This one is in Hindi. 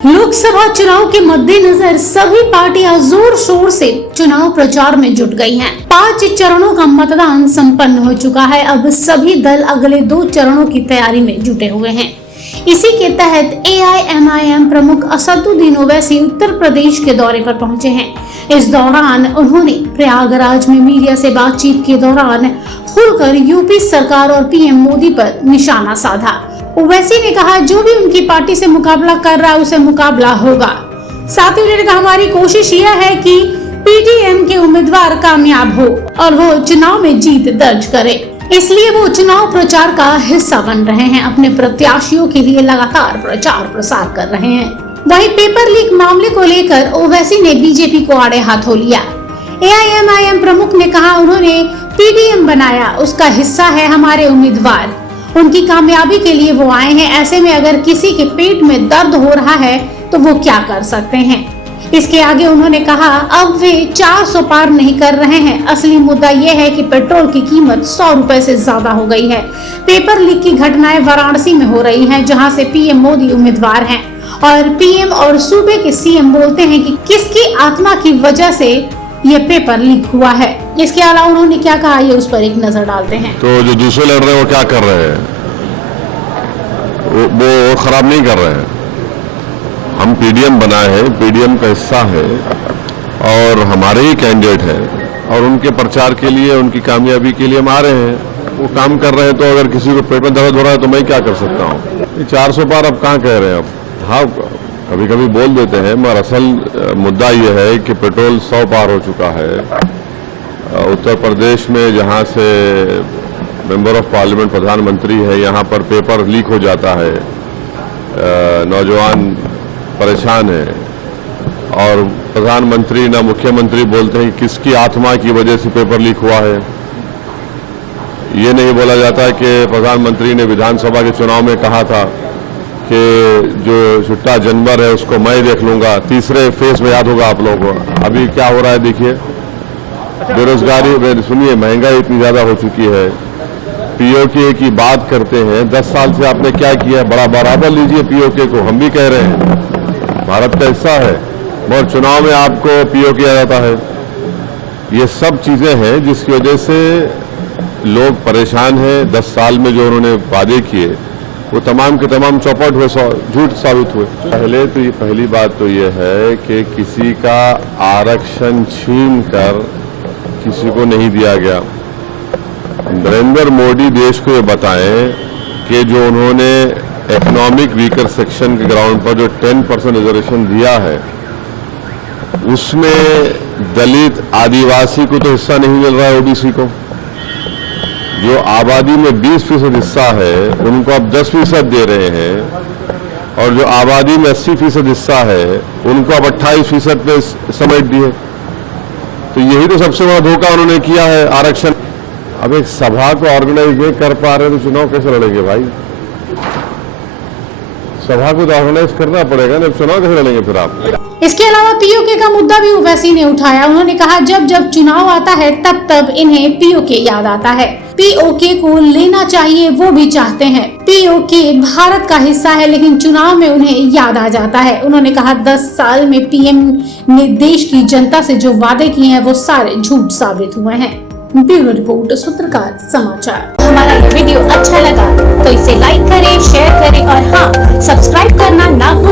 लोकसभा चुनाव के मद्देनजर सभी पार्टियां जोर शोर से चुनाव प्रचार में जुट गई हैं। 5 चरणों का मतदान संपन्न हो चुका है। अब सभी दल अगले 2 चरणों की तैयारी में जुटे हुए हैं। इसी के तहत AIMIM प्रमुख असदुद्दीन ओवैसी उत्तर प्रदेश के दौरे पर पहुंचे हैं। इस दौरान उन्होंने प्रयागराज में मीडिया से बातचीत के दौरान खुलकर यूपी सरकार और PM मोदी पर निशाना साधा। ओवैसी ने कहा, जो भी उनकी पार्टी से मुकाबला कर रहा है उसे मुकाबला होगा। साथ ही उन्होंने कहा, हमारी कोशिश यह है कि PDM के उम्मीदवार कामयाब हो और वो चुनाव में जीत दर्ज करे, इसलिए वो चुनाव प्रचार का हिस्सा बन रहे हैं। अपने प्रत्याशियों के लिए लगातार प्रचार प्रसार कर रहे हैं। वहीं पेपर लीक मामले को लेकर ओवैसी ने बीजेपी को आड़े हाथों लिया। AIMIM प्रमुख ने कहा, उन्होंने PDM बनाया, उसका हिस्सा है हमारे उम्मीदवार, उनकी कामयाबी के लिए वो आए हैं। ऐसे में अगर किसी के पेट में दर्द हो रहा है तो वो क्या कर सकते हैं। इसके आगे उन्होंने कहा, अब वे 400 पार नहीं कर रहे हैं। असली मुद्दा ये है कि पेट्रोल की कीमत 100 रुपए से ज्यादा हो गई है। पेपर लीक की घटनाएं वाराणसी में हो रही हैं, जहां से PM मोदी उम्मीदवार हैं और PM और सूबे के CM बोलते हैं कि किसकी आत्मा की वजह से ये पेपर लीक हुआ है। इसके अलावा उन्होंने क्या कहा, ये उस पर एक नजर डालते हैं। तो जो दूसरे लड़ रहे हैं वो क्या कर रहे हैं, वो खराब नहीं कर रहे हैं। हम PDM बनाए हैं, PDM का हिस्सा है और हमारे ही कैंडिडेट हैं और उनके प्रचार के लिए, उनकी कामयाबी के लिए हम आ रहे हैं। वो काम कर रहे हैं, तो अगर किसी को पेट में दर्द हो रहा है तो मैं क्या कर सकता हूँ। 400 पार अब कहाँ कह रहे हैं। अब हाँ, कभी कभी बोल देते हैं, मगर असल मुद्दा ये है कि पेट्रोल 100 पार हो चुका है। उत्तर प्रदेश में जहाँ से मेंबर ऑफ पार्लियामेंट प्रधानमंत्री है, यहाँ पर पेपर लीक हो जाता है, नौजवान परेशान है और प्रधानमंत्री ना मुख्यमंत्री बोलते हैं किसकी आत्मा की वजह से पेपर लीक हुआ है। ये नहीं बोला जाता कि प्रधानमंत्री ने विधानसभा के चुनाव में कहा था कि जो छुट्टा जानवर है उसको मैं देख लूंगा। तीसरे फेज में याद होगा आप लोगों को। अभी क्या हो रहा है देखिए, बेरोजगारी, सुनिए, महंगाई इतनी ज्यादा हो चुकी है। POK की बात करते हैं, 10 साल से आपने क्या किया। बड़ा बराबर लीजिए POK को, हम भी कह रहे हैं भारत का हिस्सा है, मगर चुनाव में आपको POK आ जाता है। ये सब चीजें हैं जिसकी वजह से लोग परेशान हैं। 10 साल में जो उन्होंने वादे किए वो तमाम के तमाम चौपट हुए, झूठ साबित हुए। पहली बात तो ये है कि किसी का आरक्षण छीन कर किसी को नहीं दिया गया। नरेंद्र मोदी देश को ये बताएं कि जो उन्होंने इकोनॉमिक वीकर सेक्शन के ग्राउंड पर जो 10% रिजर्वेशन दिया है, उसमें दलित आदिवासी को तो हिस्सा नहीं मिल रहा है। OBC को जो आबादी में 20% हिस्सा है उनको अब 10% दे रहे हैं और जो आबादी में 80% हिस्सा है उनको अब 28% पे समेट दिए। तो यही तो सबसे बड़ा धोखा उन्होंने किया है, आरक्षण। अब एक सभा को ऑर्गेनाइज नहीं कर पा रहे तो चुनाव कैसे लड़ेंगे भाई। सभा को तो ऑर्गेनाइज करना पड़ेगा ना, चुनाव कैसे लड़ेंगे फिर आप। इसके अलावा POK का मुद्दा भी ओवैसी ने उठाया। उन्होंने कहा, जब जब चुनाव आता है तब तब इन्हें POK याद आता है। POK को लेना चाहिए, वो भी चाहते हैं। POK भारत का हिस्सा है, लेकिन चुनाव में उन्हें याद आ जाता है। उन्होंने कहा, 10 साल में PM ने देश की जनता से जो वादे किए हैं वो सारे झूठ साबित हुए हैं। ब्यूरो रिपोर्ट, सूत्रकार समाचार। हमारा ये वीडियो अच्छा लगा तो इसे लाइक करें, शेयर करें और हाँ, सब्सक्राइब करना ना भूलें।